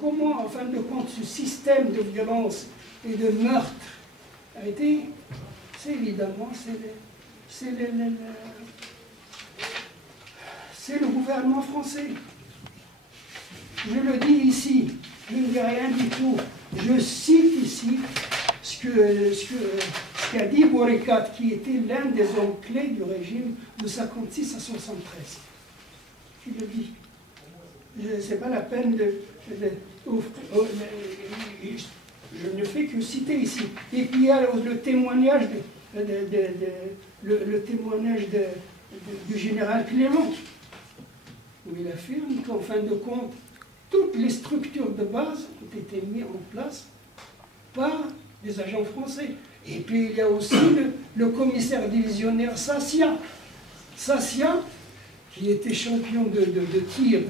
comment, en fin de compte, ce système de violence et de meurtre a été, c'est évidemment, c'est le gouvernement français. Je le dis ici, je ne dis rien du tout. Je cite ici ce qu'a dit Boricat, qui était l'un des hommes clés du régime de 56 à 73. Qui le dit. Ce n'est pas la peine je ne fais que citer ici. Et puis il y a le témoignage du général Clément, où il affirme qu'en fin de compte, toutes les structures de base ont été mises en place par des agents français. Et puis il y a aussi le commissaire divisionnaire Sassia, qui était champion de tir,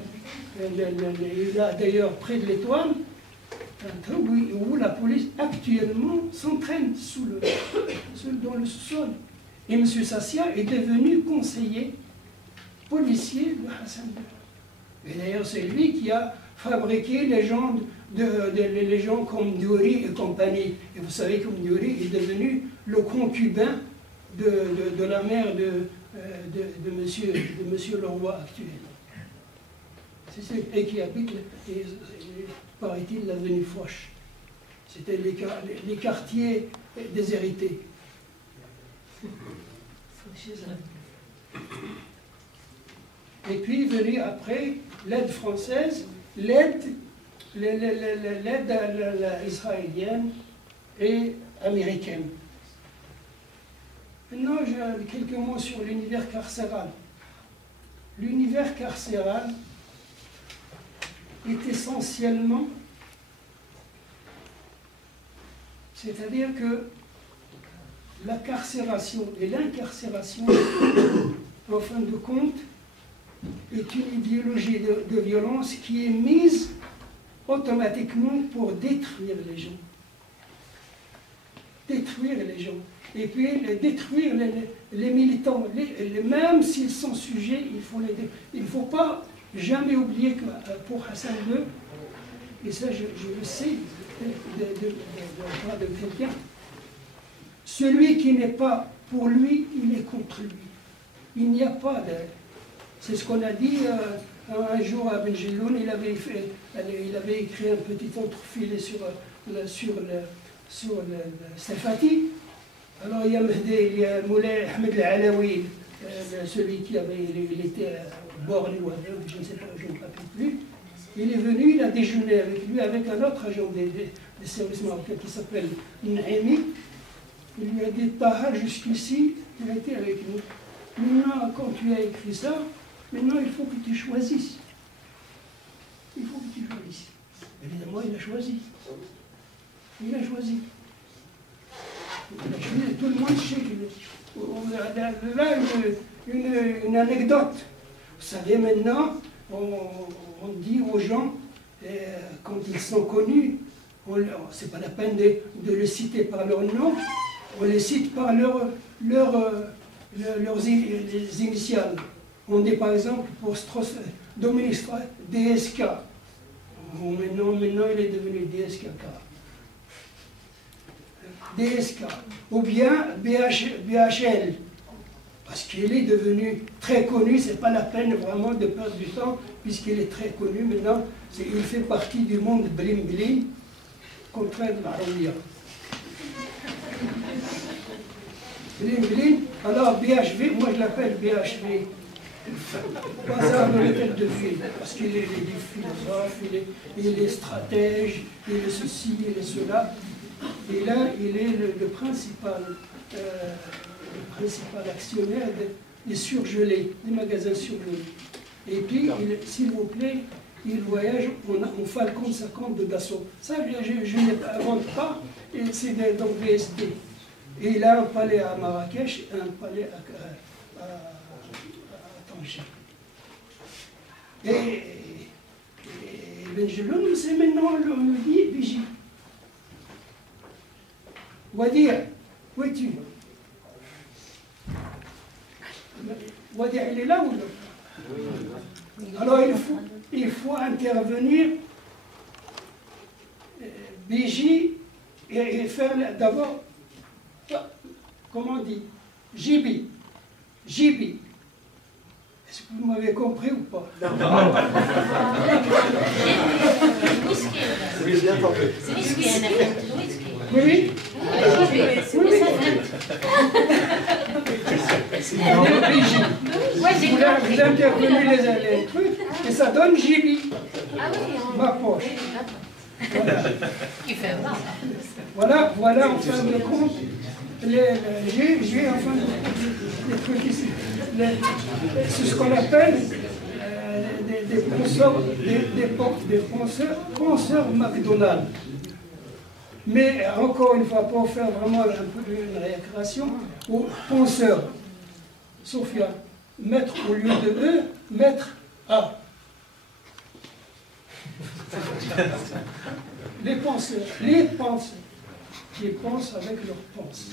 il a d'ailleurs près de l'Étoile, où la police actuellement s'entraîne dans le sous-sol. Et M. Sassia est devenu conseiller policier de Hassan II. Et d'ailleurs, c'est lui qui a fabriqué les gens comme Diouri et compagnie. Et vous savez que Diouri est devenu le concubin de la mère de monsieur Leroy actuel. Et qui habite, paraît-il, l'avenue Foch. C'était les quartiers déshérités. Et puis venait après l'aide française, l'aide israélienne et américaine. Maintenant, j'ai quelques mots sur l'univers carcéral. L'univers carcéral est essentiellement, c'est-à-dire que la carcération et l'incarcération, en fin de compte, est une idéologie de violence qui est mise automatiquement pour détruire les gens. Détruire les gens. Et puis détruire les militants. Même s'ils sont sujets, il ne faut pas jamais oublier que pour Hassan II, et ça je le sais de quelqu'un, celui qui n'est pas pour lui, il est contre lui. Il n'y a pas de... C'est ce qu'on a dit un jour à Benjeloun, il avait écrit un petit entrefilet sur le Safati. Alors il y a Moulay Ahmed Al-Alawi, celui qui il était borné ou je ne sais pas, je ne me rappelle plus. Il est venu, il a déjeuné avec lui, avec un autre agent des services marocains qui s'appelle Naimi. Il lui a dit, Taha, jusqu'ici, il a été avec nous. Maintenant, quand tu as écrit ça, maintenant il faut que tu choisisses. Il faut que tu choisisses. Évidemment, il a choisi. Il a choisi. Tout le monde sait que... Là, une anecdote. Vous savez, maintenant, on dit aux gens, quand ils sont connus, c'est pas la peine de les citer par leur nom, on les cite par leurs initiales. On dit par exemple pour Dominique Strauss, DSK. Maintenant, il est devenu DSK. DSK. Ou bien BHL. Parce qu'il est devenu très connu, c'est pas la peine vraiment de perdre du temps, puisqu'il est très connu maintenant. Il fait partie du monde blim blim, contraire de la Roulia. Blim blim, alors BHV, moi je l'appelle BHV. Bazar de l'hôtel de ville, parce qu'il est philosophe, il est stratège, il est ceci, il est cela. Et là, il est le principal actionnaire des surgelés, des magasins surgelés. Et puis, s'il vous plaît, il voyage en Falcon 50 de Dassault. Ça, je ne l'invente pas, et c'est dans VSD. Et il a un palais à Marrakech et un palais à Tanger. Et Benjeloun, c'est maintenant le Vigie. Wadir, où es-tu? Wadir, il est là ou là? Alors il faut intervenir BJ et faire d'abord, comment on dit, JB. JB. Est-ce que vous m'avez compris ou pas? Non. C'est bien tenté. Oui. Vous interpellez les trucs et ça donne JB. Ma poche. Voilà en fin de compte, j'ai en fin de compte les trucs ici. C'est ce qu'on appelle des penseurs McDonald's. Mais encore une fois, pour faire vraiment un peu une récréation, aux penseurs. Sophia, mettre au lieu de E, mettre A. Les penseurs qui pensent avec leurs pensées.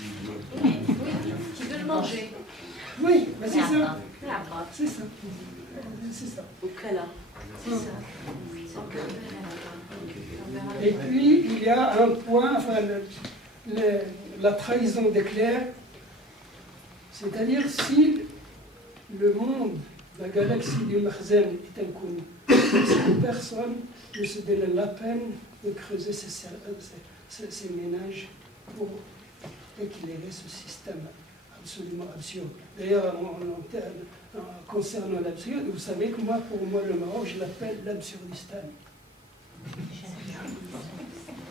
Qui veulent manger. Oui, mais c'est ça. C'est ça. C'est ça. C'est ça. Et puis, il y a un point, enfin, la trahison des clercs, c'est-à-dire si le monde, la galaxie du Mahzen est inconnue, si personne ne se donne la peine de creuser ces ménages pour éclairer ce système absolument absurde. D'ailleurs, concernant l'absurde, vous savez que moi, pour moi, le Maroc, je l'appelle l'absurdistan.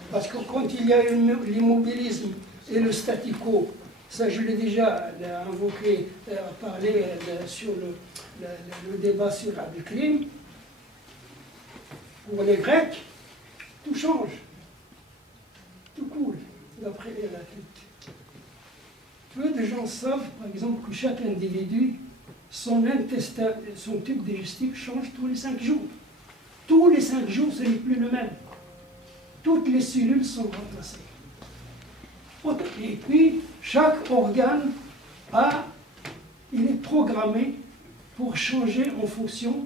Parce que quand il y a l'immobilisme et le statu quo, ça je l'ai déjà invoqué, parlé sur le débat sur Abdelkrim, pour les Grecs, tout change, tout coule, d'après Héraclite. Peu de gens savent, par exemple, que chaque individu, son intestin, son tube digestif change tous les 5 jours. Tous les 5 jours, ce n'est plus le même. Toutes les cellules sont remplacées. Et puis, chaque organe il est programmé pour changer en fonction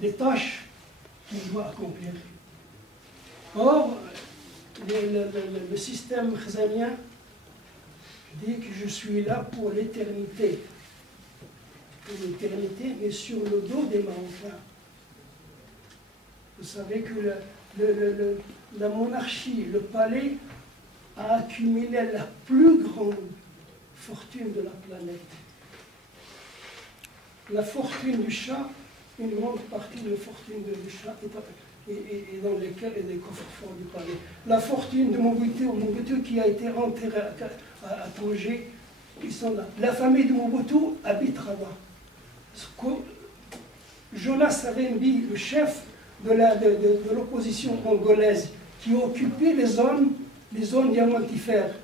des tâches qu'il doit accomplir. Or, le système khazanien dit que je suis là pour l'éternité. L'éternité, mais sur le dos des Marocains. Vous savez que la monarchie, le palais, a accumulé la plus grande fortune de la planète. La fortune du chat, une grande partie de la fortune du chat est dans les coffres forts du palais. La fortune de Mobutu qui a été enterré à Tanger, ils sont là. La famille de Mobutu habite là-bas. Jonas Savimbi, le chef de l'opposition congolaise, qui occupait les zones diamantifères.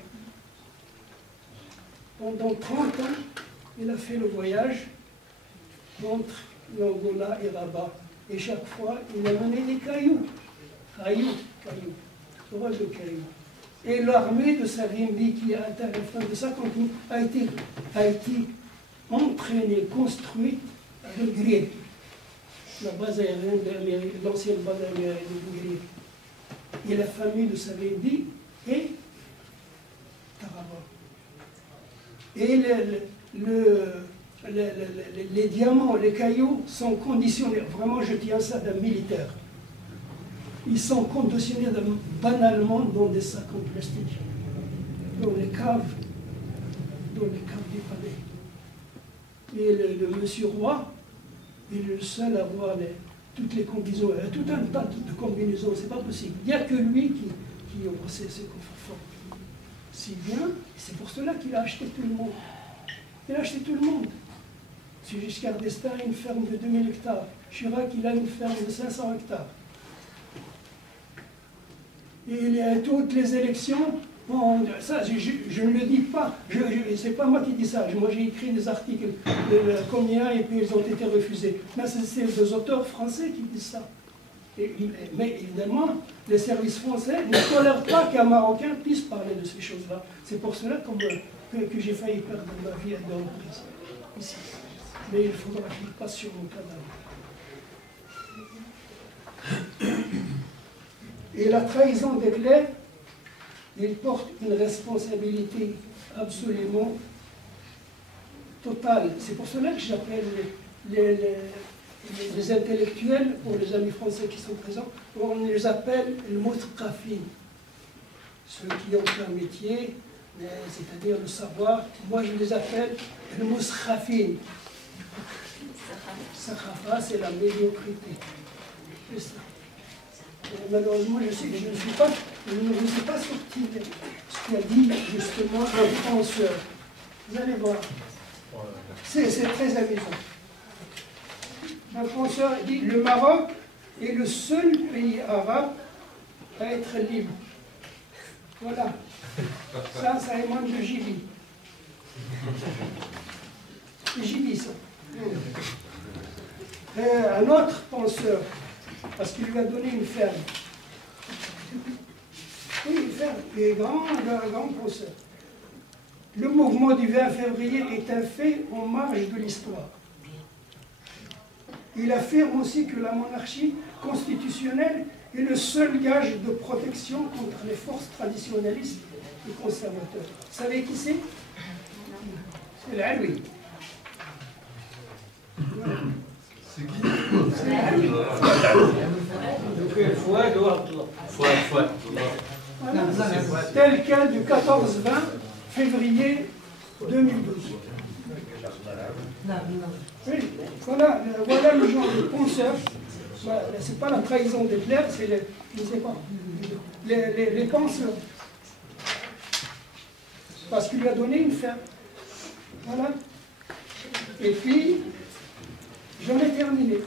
Pendant 30 ans, il a fait le voyage entre l'Angola et Rabat. Et chaque fois, il a mené des cailloux, drôle de cailloux. Et l'armée de Savimbi, qui a été à la fin de sa campagne, a été entraînée, construite avec Grier, la base aérienne l'ancienne base aérienne de Grier. Et la famille de Savimbi est Taraba. Et les diamants, les cailloux sont conditionnés, vraiment je tiens ça d'un militaire, ils sont conditionnés banalement dans des sacs en plastique, dans les caves du palais. Et le monsieur roi, il est le seul à avoir toutes les combinaisons, tout un tas de combinaisons, c'est pas possible. Il n'y a que lui qui ouvre ces coffres forts. Si bien, c'est pour cela qu'il a acheté tout le monde. Il a acheté tout le monde. Si Giscard d'Estaing a une ferme de 2000 hectares, Chirac il a une ferme de 500 hectares. Et il y a toutes les élections, ça je ne le dis pas, c'est pas moi qui dis ça, moi j'ai écrit des articles de combien et puis ils ont été refusés. Mais c'est des auteurs français qui disent ça. Mais évidemment, les services français ne tolèrent pas qu'un Marocain puisse parler de ces choses-là. C'est pour cela que j'ai failli perdre ma vie à deux reprises ici. Mais il faudra que je passe sur mon cadavre. Et la trahison d'Hitler, il porte une responsabilité absolument totale. C'est pour cela que j'appelle les intellectuels, pour les amis français qui sont présents, on les appelle le mutqafin. Ceux qui ont un métier, c'est-à-dire le savoir, moi je les appelle le muskhafin. Sakhafa, c'est la médiocrité. C'est ça. Malheureusement, je ne suis pas sorti de ce qu'a dit justement un penseur. Vous allez voir. C'est très amusant. Un penseur dit le Maroc est le seul pays arabe à être libre. Voilà. Ça émane de Gibi. C'est Gibi, ça. Un autre penseur, parce qu'il lui a donné une ferme. Oui, une ferme. Il est un grand penseur. Le mouvement du 20 février est un fait en marge de l'histoire. Il affirme aussi que la monarchie constitutionnelle est le seul gage de protection contre les forces traditionnalistes et conservateurs. Vous savez qui c'est? C'est l'Aloui. C'est qui? C'est l'Aloui. Fouad. Voilà. Tel quel du 14-20 février 2012. Oui, voilà le genre de penseur. C'est pas la trahison d'Hitler, c'est les penseurs. Parce qu'il lui a donné une ferme. Voilà. Et puis, j'en ai terminé.